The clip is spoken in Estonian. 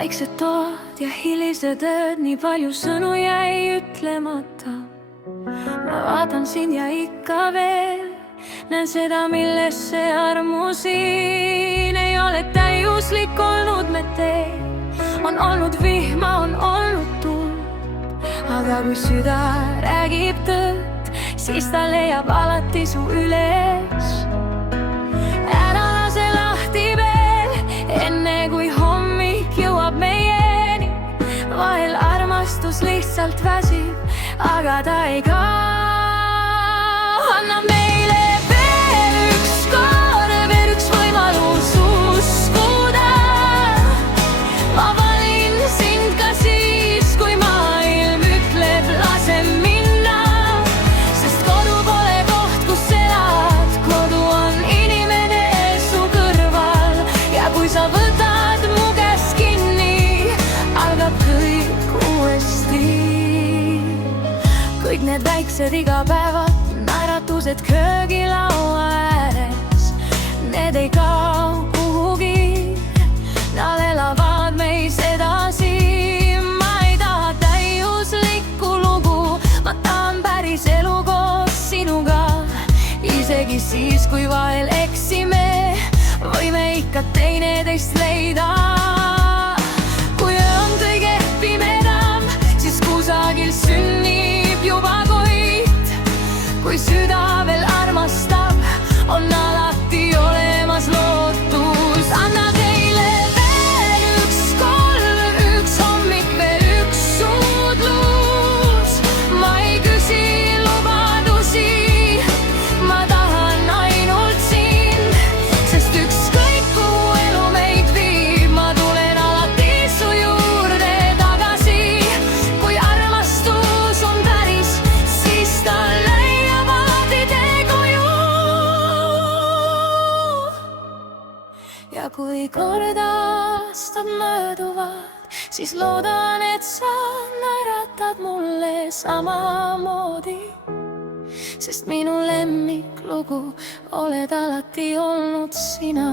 vaiksed toad ja hilised ööd, nii palju sõnu jäi ütlemata. Ma vaatan sind ja ikka veel näen seda, milles see armusin. Ei ole täiuslik olnud me tee, on olnud vihma, on olnud tuld, aga kui süda räägib tõtt, siis ta leiab alati su üles. Ära lase lahti veel, enne kui hommik jõuab meieni. Vahel armastus lihtsalt väsib, aga ta ei kao. Anna meile veel üks kord, veel üks võimalus uskuda. Ma valin sind ka siis, kui maailm ütleb lase minna. Sest kodu pole koht, kus elad, kodu on inimene su kõrval. Ja kui sa võtad mu käest kinni, algab kõik uuesti. Kõik need väiksed igapäevad, naeratused köögilaua ääres, need ei kao kuhugi, nad elavad meis edasi. Ma ei taha täiuslikku lugu, ma tahan päris elu koos sinuga. Isegi siis, kui vahel eksime, võime ikka teineteist leida. Kui öö on kõige pimedam, siis kusagil sünnib juba koit. Kui süda veel armastab, on alati olemas lootus. Anna teile veel üks kolm, üks hommik, veel üks suudlus. Ma ei küsi lubadusi, ma tahan ainult sind. Sest ükskõik kuhu elu meid viib, ma tulen alati su juurde tagasi. Kui armastus on päris, siis ta ja kui kord aastad mööduvad, siis loodan, et sa naeratad mulle samamoodi. Sest minu lemmiklugu oled alati olnud sina.